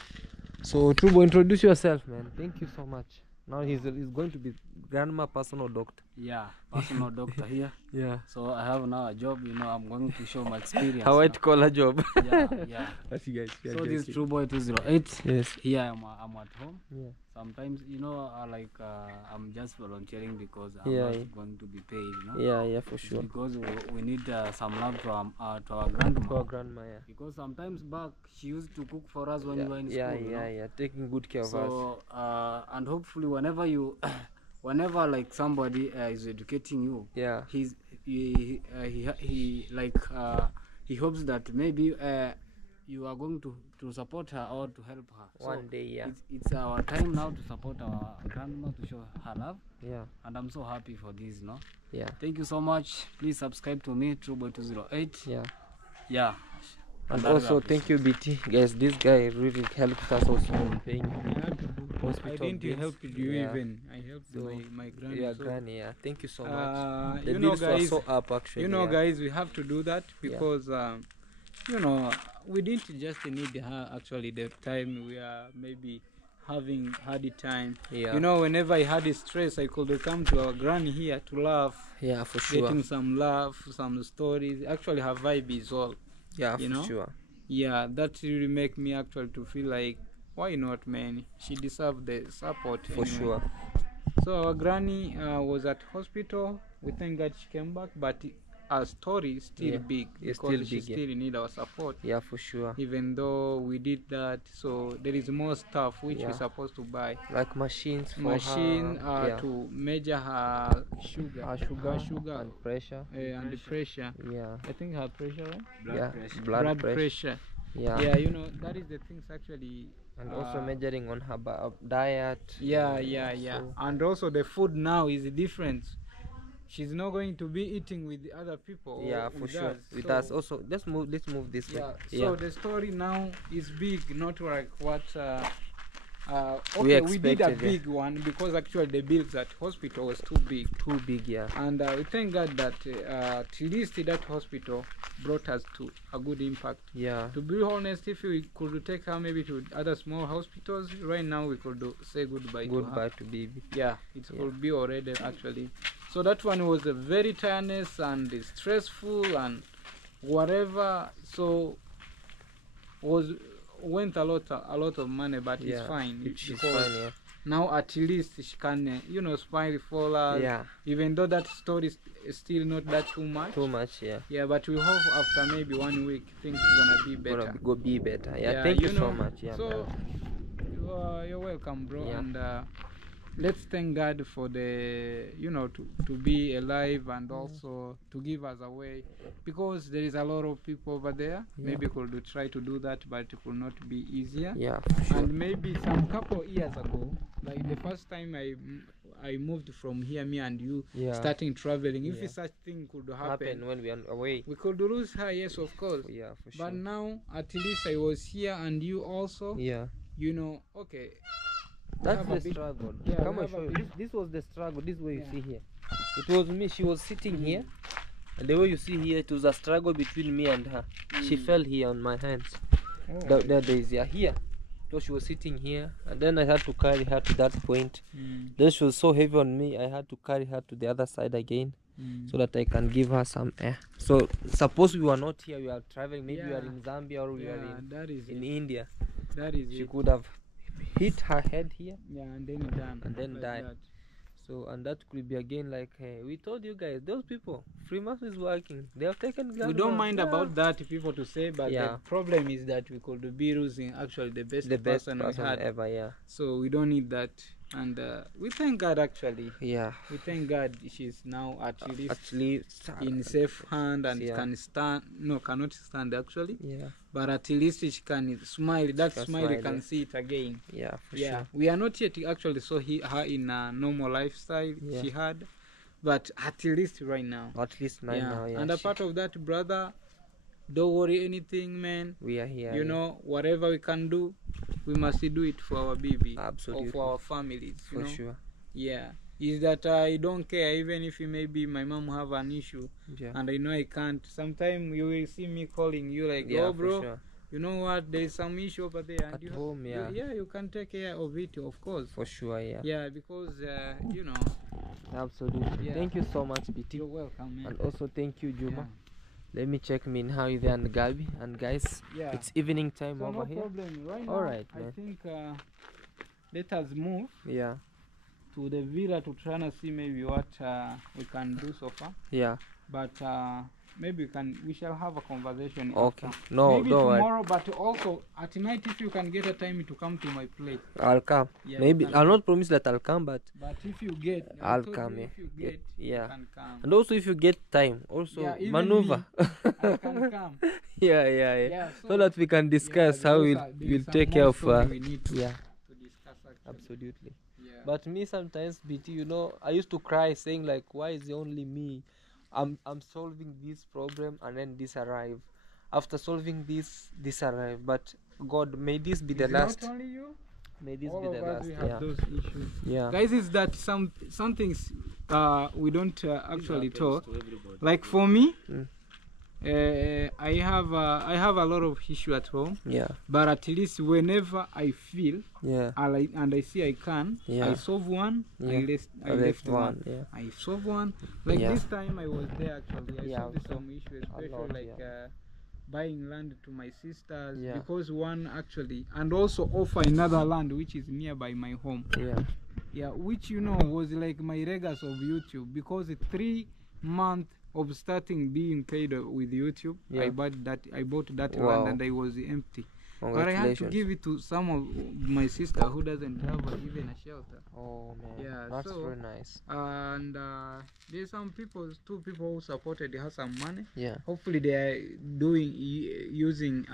So True Boy, introduce yourself, man. Thank you so much. Now he's going to be grandma personal doctor. Yeah, personal doctor here. Yeah. So I have now a job, you know, I'm going to show my experience. A white collar job. Yeah, yeah. That's you guys. Yeah, So this is okay. True Boy 208. Yes. Here I'm at home. Yeah. Sometimes, you know, I'm just volunteering because I'm Yeah, not yeah. going to be paid, you know. Yeah, yeah, for It's sure. because we need some love to our grandma. For our grandma, yeah. Because sometimes back she used to cook for us when we were in Yeah, school. you know. yeah, taking good care of us. So and hopefully whenever you, whenever like somebody is educating you, Yeah. he hopes that maybe you are going to support her or to help her. One day, yeah. It's our time now to support our grandma, to show her love. Yeah. And I'm so happy for this, no? Yeah. Thank you so much. Please subscribe to me, TrueBoy208. Yeah. Yeah. And also thank you BT. Guys, this guy really helped us also in paying hospital I didn't bills. help you Yeah. even. I helped So, my granny. Yeah, so, granny, yeah. Thank you so much. The you know, bills were guys, so up actually. you know, yeah. guys, we have to do that because you know, we didn't just need her actually the time we are maybe having hard time. Yeah. You know, whenever I had stress, I could come to our granny here to laugh, Yeah, for sure. getting some laugh, some stories. Actually, her vibe is all. Yeah, you for know? sure. Yeah, that really make me actually to feel like, why not, man? She deserves the support. For anyway. sure. So our granny was at hospital. We thank God she came back, but our story is still Yeah, big it's because still she big, yeah. still need our support. Yeah, for sure. Even though we did that, so there is more stuff which Yeah. we're supposed to buy. Like machines for Machine her, yeah. to measure her sugar, Her sugar and pressure. and the pressure. Yeah. I think her pressure, right? Yeah. Blood Blood pressure. pressure. Yeah. Yeah, you know, that is the things actually. And also measuring on her diet. Yeah. So- And also the food now is different. she's not going to be eating with the other people. Or Yeah, for with sure. us. With So, us also. Let's move this way. yeah. So the story now is big, not like what. We okay, we did a expected, yeah. big one because actually the bills at hospital was too big. Too big, yeah. And we thank God that at least that hospital brought us to a good impact. Yeah. To be honest, if we could take her maybe to other small hospitals, right now we could say goodbye to her. Goodbye to BIBI. Yeah, it could be already actually. So that one was a very tiredness and stressful and whatever. So went a lot of money, but it's fine. She's because fine, yeah. now at least she can, smile for us. Yeah. Even though that story is still not that too much. Too much, yeah. Yeah, but we hope after maybe 1 week things gonna be better. Gonna be better. Yeah. Thank you so much. Yeah. So you're welcome, bro. Yeah. And let's thank God for the to be alive and also to give us a way, because there is a lot of people over there. Maybe could try to do that, but it will not be easier. Yeah, for sure. And maybe some couple years ago, like the first time I moved from here, me and you starting traveling, if such thing could happen when we are away, we could lose her. Yes, of course. Yeah, for sure. But now at least I was here and you also. Yeah. Okay. That's the struggle. Yeah, Come on, show you. This was the struggle. This way you see here. It was me. She was sitting here, and the way you see here, it was a struggle between me and her. She fell here on my hands. There is here. So she was sitting here, and then I had to carry her to that point. Then she was so heavy on me, I had to carry her to the other side again, so that I can give her some air. So suppose we were not here, we are traveling. Maybe we are in Zambia or we are in India. That is she could have hit her head here, and then die. So, and that could be again like, hey, we told you guys, those people, Freemason is working. They have taken gun. We don't mind about that, people to say, but the problem is that we could be losing actually the best person we had ever. Yeah. So we don't need that, and we thank God actually. Yeah. We thank God she's now at least in safe hand and can stand. No, cannot stand actually. Yeah. But at least she can smile. That smile you can see it again. Yeah, for sure. We are not yet actually saw her in a normal lifestyle she had, but at least right now. At least now, yeah. And a part of that, brother, don't worry anything, man. We are here. Whatever we can do, we must do it for our BIBI. Absolutely. Or for our families. For sure. Yeah. Is that I don't care, even if maybe my mom have an issue and I know I can't. Sometimes you will see me calling you like, oh bro, sure. You know what, there's some issue over there. At home, you can take care of it, of course. For sure, yeah. Yeah, because, Absolutely. Yeah. Thank you so much, BT. You're welcome, man. And also thank you, Juma. Yeah. Let me check Minhawi there and Gabi. And guys, it's evening time so over no here. Problem. Right now, Alright, I man. think let us move to the villa to try and see maybe what we can do so far. Yeah. But maybe we shall have a conversation. Okay. After. No, maybe don't tomorrow, worry. but also at night if you can get a time to come to my place. I'll come. Yeah, maybe I'll not promise that I'll come, but if you get, I'll come. If you get, you can come. And also if you get time, also maneuver. I can come. Yeah. So that we can discuss how we'll take care of. We need to discuss actually. Absolutely. Yeah. But me sometimes, BT, I used to cry saying like, why is it only me? I'm solving this problem and then this arrive. After solving this arrive. But God, may this be the last. Not only you. May this all be the of us, last. we have those issues. Yeah. Guys, is that some things we don't actually talk. Like for me, I have a lot of issue at home. Yeah. But at least whenever I feel, and I see I can, I solve one. I left one. Yeah. I solve one. Like this time I was there actually. I solved some issue, especially buying land to my sisters because one actually, and also offer another land which is nearby my home. Yeah, which was like my regas of YouTube, because 3 months of starting being paid with YouTube, I bought that land and I was empty. But I had to give it to some of my sister who doesn't have even a shelter. Oh man, yeah, that's so, very nice. And there's two people who supported her some money. Yeah. Hopefully they are using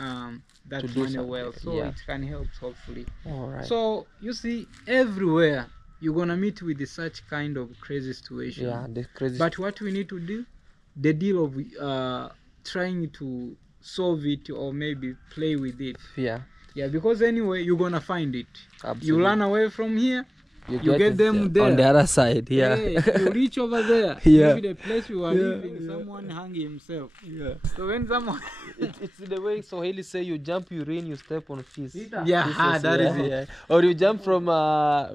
that money well, so it can help hopefully. All right. So you see, everywhere you're gonna meet with such kind of crazy situation. Yeah, the crazy. But what we need to do, the deal of trying to solve it or maybe play with it. Yeah. Yeah, because anyway, you're gonna find it. Absolutely. You run away from here, you get it them there. on the other side. Yeah. You reach over there. Yeah. Maybe the place we were living, someone hung himself. Yeah. So when someone it's the way Swahili say, you jump, you rain, you step on fish. yeah, that is it. Yeah. Or you jump from a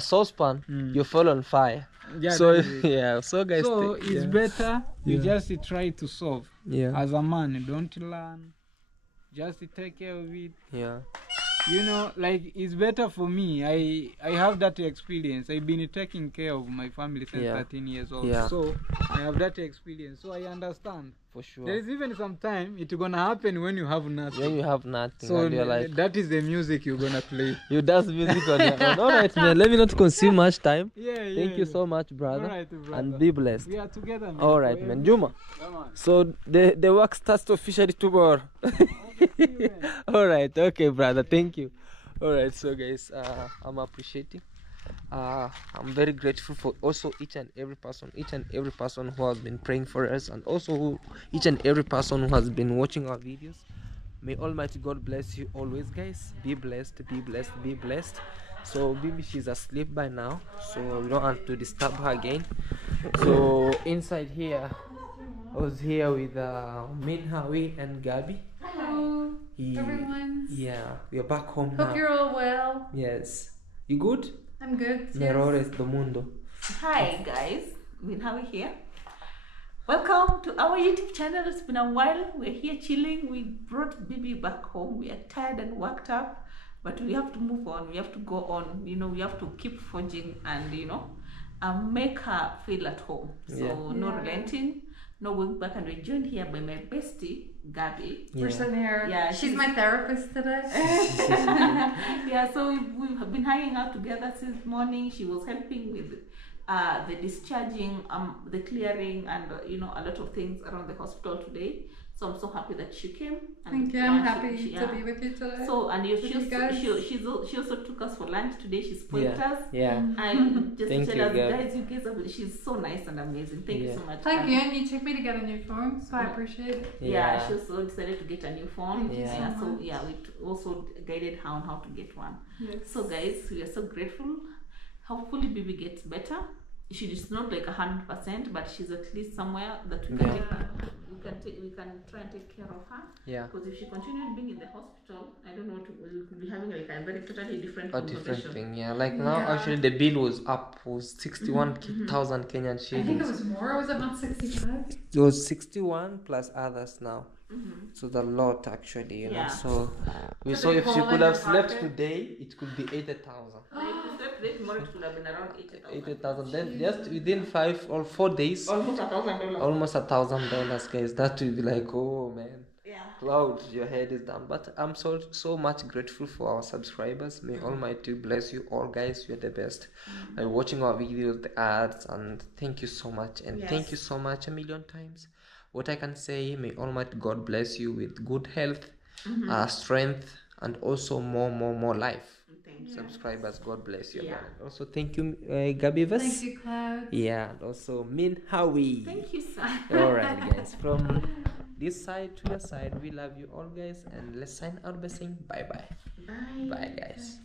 saucepan, you fall on fire. Yeah, So that is it. yeah, so guys. So it's better you just try to solve. Yeah. As a man, don't learn. Just take care of it. Yeah. You know, like it's better for me. I have that experience. I've been taking care of my family since 13 years old. Yeah. So I have that experience. So I understand. For sure. There is even some time it's gonna happen when you have nothing. When you have nothing, So and you're like, that is the music you're gonna play. you dance music on your own. All right, man. Let me not consume much time. Yeah, Thank you so much, brother. All right, brother. And be blessed. We are together, man. All right, man. Juma. Come on. So the work starts officially tomorrow. All right. Okay, brother. Thank you. All right. So guys, I'm appreciating. I'm very grateful for also each and every person who has been praying for us, and also each and every person who has been watching our videos. May Almighty God bless you always, guys. Be blessed, be blessed, be blessed. So Bibi, she's asleep by now, so we don't have to disturb her again. So inside here, I was here with Minhawi and Gabi. Hello, everyone. Yeah, we're back home Hope now. you're all well. Yes. You good? I'm good. Merores do mundo. Hi guys, Minhawi here. Welcome to our YouTube channel. It's been a while. We're here chilling. We brought Bibi back home. We are tired and worked up, but we have to move on. We have to go on. You know, we have to keep forging and make her feel at home. So no relenting, no going back. And we're joined here by my bestie, Gabi. We're sitting here. Yeah, she's my therapist today. Yeah, so we've been hanging out together since morning. She was helping with the discharging, the clearing, and a lot of things around the hospital today. So I'm so happy that she came. And Thank you. I'm happy to be with you today. So she also took us for lunch today. She spoiled us. Yeah. And just Thank tell you, us, Gab. guys, you guys she's so nice and amazing. Thank you so much. Thank you, and you took me to get a new phone, so I appreciate it. Yeah, she also decided to get a new phone. Thank you so much. We also guided her on how to get one. Yes. So guys, we are so grateful. Hopefully Bibi gets better. She is not like 100%, but she's at least somewhere that we can we can try and take care of her. Yeah. Because if she continued being in the hospital, I don't know what we could be having like a very totally different A different thing, yeah. Like now, actually, the bill was up. Was 61,000 Kenyan shillings. I think it was more. Was it not 65? It was 61 plus others now. So the lot actually, you know. So we saw if she could have slept today, it could be 80,000. Tomorrow it could have been around 80,000. Then just within 5 or 4 days, almost $1,000. Almost $1,000, guys. That will be like, oh man. Yeah. Cloud, your head is down. But I'm so much grateful for our subscribers. May Almighty bless you all, guys. You're the best. I'm watching our videos, the ads, and thank you so much. And thank you so much a million times. What I can say, may Almighty God bless you with good health, strength, and also more life. Subscribers, God bless you. Yeah. Also, thank you, Gabi. Thank you, Claude. Yeah, and also Min Howie. Thank you, sir. All right, guys. From this side to your side, we love you all, guys, and let's sign out by saying bye. Bye. Bye, guys.